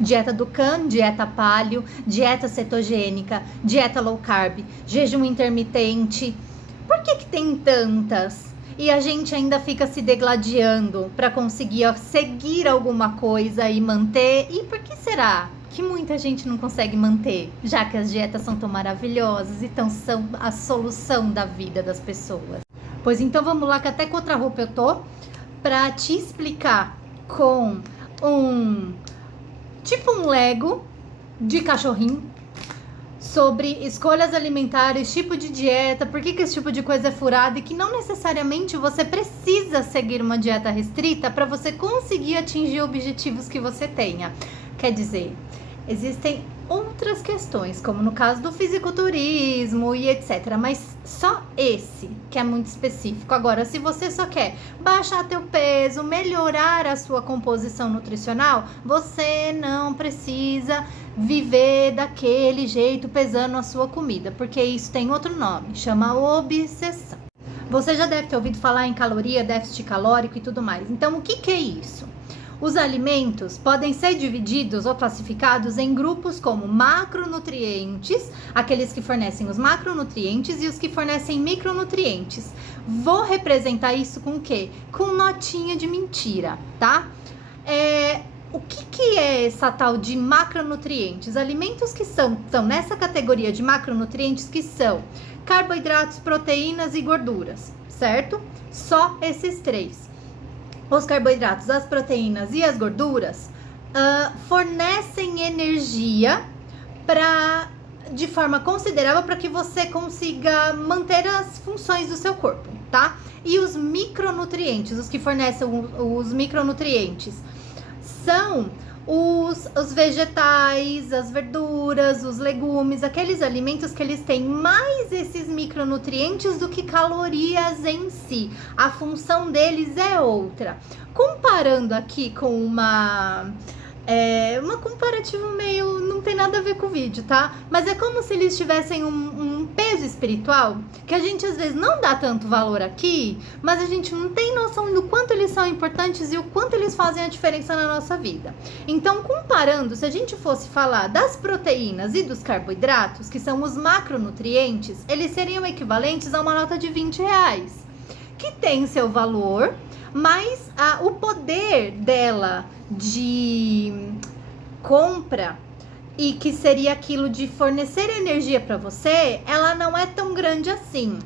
Dieta Dukan, dieta paleo, dieta cetogênica, dieta low carb, jejum intermitente. Por que tem tantas? E a gente ainda fica se degladiando para conseguir seguir alguma coisa e manter. E por que será que muita gente não consegue manter? Já que as dietas são tão maravilhosas, então são a solução da vida das pessoas. Pois então vamos lá, que até com outra roupa eu tô, para te explicar com um Lego de cachorrinho sobre escolhas alimentares, tipo de dieta, por que esse tipo de coisa é furada e que não necessariamente você precisa seguir uma dieta restrita para você conseguir atingir objetivos que você tenha. Quer dizer, existem outras questões, como no caso do fisiculturismo e etc, mas só esse que é muito específico. Agora, se você só quer baixar teu peso, melhorar a sua composição nutricional, você não precisa viver daquele jeito pesando a sua comida, porque isso tem outro nome, chama obsessão. Você já deve ter ouvido falar em caloria, déficit calórico e tudo mais. Então, o que é isso? Os alimentos podem ser divididos ou classificados em grupos como macronutrientes, aqueles que fornecem os macronutrientes, e os que fornecem micronutrientes. Vou representar isso com o quê? Com notinha de mentira, tá? O que é essa tal de macronutrientes? Alimentos que estão nessa categoria de macronutrientes, que são carboidratos, proteínas e gorduras, certo? Só esses três. Os carboidratos, as proteínas e as gorduras fornecem energia de forma considerável para que você consiga manter as funções do seu corpo, tá? E os micronutrientes, os que fornecem os micronutrientes, são os vegetais, as verduras, os legumes, aqueles alimentos que eles têm mais esses micronutrientes do que calorias em si. A função deles é outra. Comparando aqui com uma comparativa meio... não tem nada a ver com o vídeo, tá? Mas é como se eles tivessem um peso espiritual que a gente às vezes não dá tanto valor aqui, mas a gente não tem noção do quanto eles são importantes e o quanto eles fazem a diferença na nossa vida. Então, comparando, se a gente fosse falar das proteínas e dos carboidratos, que são os macronutrientes, eles seriam equivalentes a uma nota de R$20, que tem seu valor, mas o poder dela de compra, e que seria aquilo de fornecer energia para você, ela não é tão grande assim.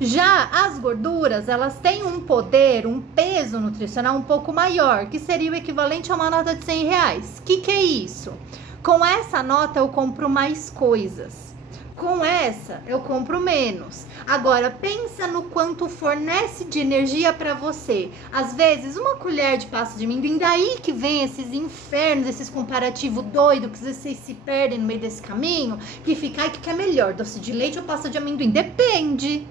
Já as gorduras, elas têm um poder, um peso nutricional um pouco maior, que seria o equivalente a uma nota de R$100. Que é isso? Com essa nota eu compro mais coisas. Com essa eu compro menos. Agora, pensa no quanto fornece de energia para você. Às vezes, uma colher de pasta de amendoim, daí que vem esses infernos, esses comparativos doidos, que vocês se perdem no meio desse caminho, que fica, ai, que é melhor, doce de leite ou pasta de amendoim? Depende.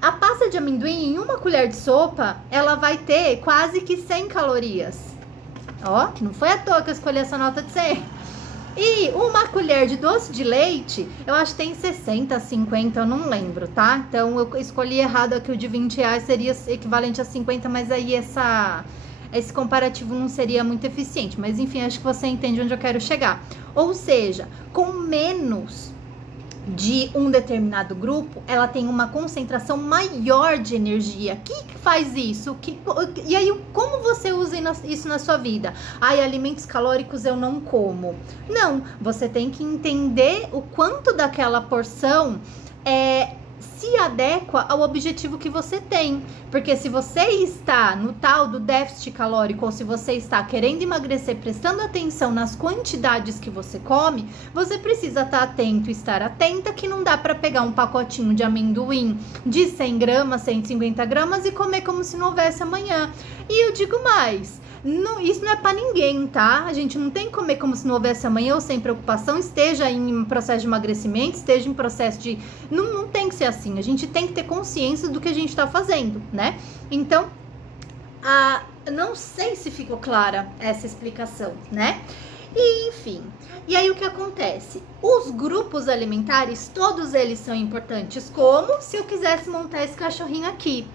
A pasta de amendoim, em uma colher de sopa, ela vai ter quase que 100 calorias. Ó, que não foi à toa que eu escolhi essa nota de 100. E uma colher de doce de leite, eu acho que tem 60, 50, eu não lembro, tá? Então, eu escolhi errado aqui, o de R$20 seria equivalente a 50, mas aí esse comparativo não seria muito eficiente. Mas, enfim, acho que você entende onde eu quero chegar. Ou seja, com menos de um determinado grupo, ela tem uma concentração maior de energia. O que faz isso? E aí, como você usa isso na sua vida? Ai, alimentos calóricos eu não como. Não, você tem que entender o quanto daquela porção se adequa ao objetivo que você tem. Porque se você está no tal do déficit calórico, ou se você está querendo emagrecer, prestando atenção nas quantidades que você come, você precisa estar atenta que não dá para pegar um pacotinho de amendoim de 100 gramas, 150 gramas e comer como se não houvesse amanhã. E eu digo mais, isso não é pra ninguém, tá? A gente não tem que comer como se não houvesse amanhã ou sem preocupação, esteja em processo de emagrecimento, esteja em processo de... Não tem que ser assim, a gente tem que ter consciência do que a gente tá fazendo, né? Então, não sei se ficou clara essa explicação, né? E, enfim, e aí o que acontece? Os grupos alimentares, todos eles são importantes, como se eu quisesse montar esse cachorrinho aqui.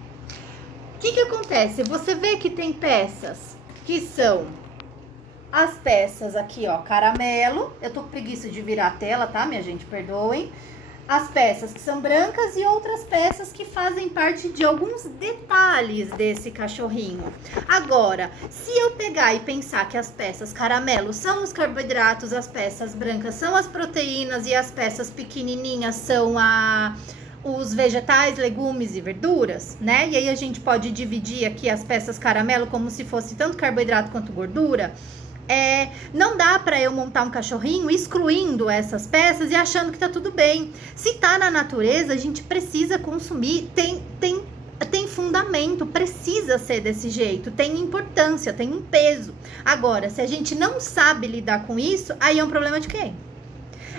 O que acontece? Você vê que tem peças que são as peças aqui, ó, caramelo. Eu tô com preguiça de virar a tela, tá, minha gente? Perdoem. As peças que são brancas e outras peças que fazem parte de alguns detalhes desse cachorrinho. Agora, se eu pegar e pensar que as peças caramelo são os carboidratos, as peças brancas são as proteínas e as peças pequenininhas são os vegetais, legumes e verduras, né? E aí a gente pode dividir aqui as peças caramelo como se fosse tanto carboidrato quanto gordura. Não dá para eu montar um cachorrinho excluindo essas peças e achando que tá tudo bem. Se tá na natureza, a gente precisa consumir, tem fundamento, precisa ser desse jeito, tem importância, tem um peso. Agora, se a gente não sabe lidar com isso, aí é um problema de quem?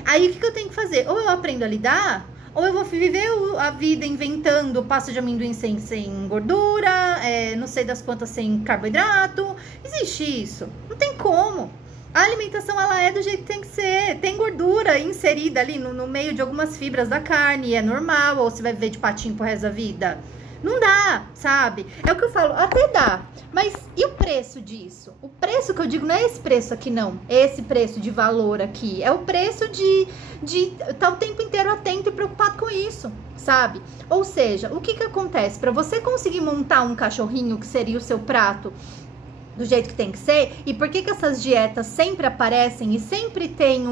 Aí o que eu tenho que fazer? Ou eu aprendo a lidar, ou eu vou viver a vida inventando pasta de amendoim sem gordura, não sei das quantas sem carboidrato. Existe isso? Não tem como. A alimentação, ela é do jeito que tem que ser. Tem gordura inserida ali no meio de algumas fibras da carne, é normal. Ou você vai viver de patinho pro resto da vida? Não dá, sabe? É o que eu falo, até dá. Mas e o preço disso? O preço que eu digo não é esse preço aqui, não. É esse preço de valor aqui. É o preço de estar o tempo inteiro atento e preocupado com isso, sabe? Ou seja, o que acontece? Para você conseguir montar um cachorrinho que seria o seu prato do jeito que tem que ser, e por que essas dietas sempre aparecem e sempre tem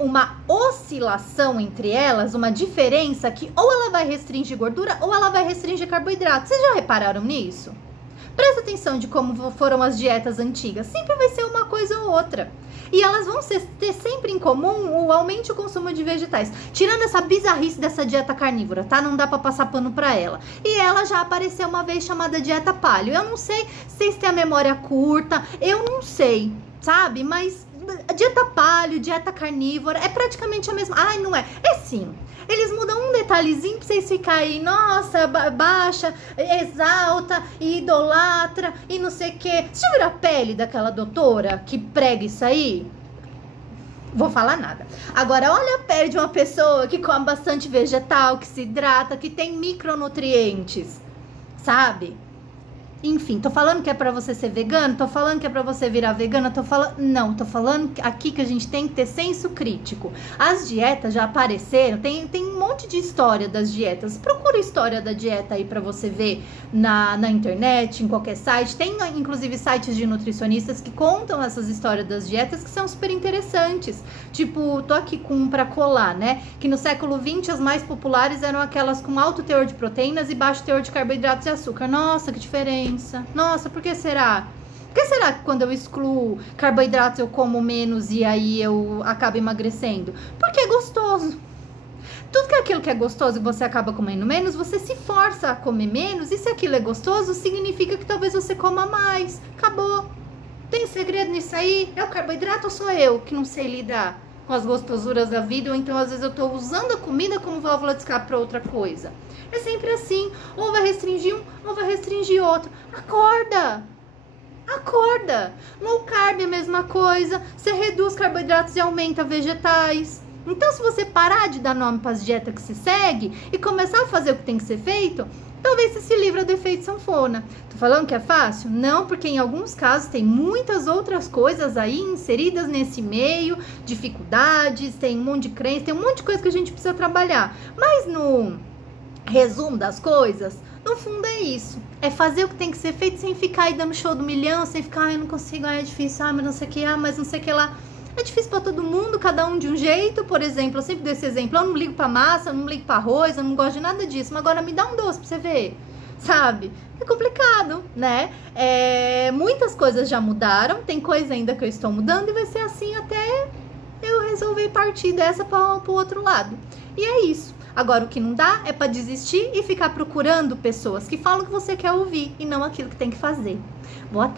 uma oscilação entre elas, uma diferença que ou ela vai restringir gordura ou ela vai restringir carboidrato. Vocês já repararam nisso? Presta atenção de como foram as dietas antigas. Sempre vai ser uma coisa ou outra. E elas vão ter sempre em comum o aumento do consumo de vegetais. Tirando essa bizarrice dessa dieta carnívora, tá? Não dá pra passar pano pra ela. E ela já apareceu uma vez chamada dieta paleo. Eu não sei se vocês têm a memória curta, eu não sei, sabe? Mas dieta paleo, dieta carnívora, é praticamente a mesma. Ai, não é? É sim. Eles mudam um detalhezinho pra vocês ficarem, nossa, baixa, exalta, idolatra e não sei o quê. Você já viram a pele daquela doutora que prega isso aí? Vou falar nada. Agora, olha a pele de uma pessoa que come bastante vegetal, que se hidrata, que tem micronutrientes, sabe? Enfim, tô falando que é pra você ser vegano, tô falando que é pra você virar vegana, não, tô falando aqui que a gente tem que ter senso crítico. As dietas já apareceram, tem um monte de história das dietas. Procura a história da dieta aí pra você ver na internet, em qualquer site. Tem inclusive sites de nutricionistas que contam essas histórias das dietas que são super interessantes. Tipo, tô aqui com um pra colar, né? Que no século XX as mais populares eram aquelas com alto teor de proteínas e baixo teor de carboidratos e açúcar. Nossa, que diferente. Nossa, por que será? Por que será que quando eu excluo carboidratos eu como menos e aí eu acabo emagrecendo? Porque é gostoso. Tudo que é aquilo que é gostoso e você acaba comendo menos, você se força a comer menos. E se aquilo é gostoso, significa que talvez você coma mais. Acabou. Tem segredo nisso aí? É o carboidrato ou sou eu que não sei lidar com as gostosuras da vida? Ou então às vezes eu tô usando a comida como válvula de escape para outra coisa. É sempre assim, ou vai restringir um, ou vai restringir outro. Acorda! Acorda! Low carb é a mesma coisa, você reduz carboidratos e aumenta vegetais. Então, se você parar de dar nome para as dietas que se segue e começar a fazer o que tem que ser feito, talvez você se livre do efeito sanfona. Tô falando que é fácil? Não, porque em alguns casos tem muitas outras coisas aí inseridas nesse meio, dificuldades, tem um monte de crença, tem um monte de coisa que a gente precisa trabalhar. Mas no resumo das coisas, no fundo é isso. É fazer o que tem que ser feito sem ficar aí dando show do milhão, sem ficar, ai, eu não consigo, ai, é difícil, mas não sei o que, mas não sei o que lá. É difícil pra todo mundo, cada um de um jeito. Por exemplo, eu sempre dou esse exemplo, eu não ligo pra massa, eu não ligo pra arroz, eu não gosto de nada disso, mas agora me dá um doce pra você ver, sabe? É complicado, né? Muitas coisas já mudaram, tem coisa ainda que eu estou mudando e vai ser assim até eu resolver partir dessa pro outro lado. E é isso. Agora, o que não dá é pra desistir e ficar procurando pessoas que falam o que você quer ouvir e não aquilo que tem que fazer. Boa tarde.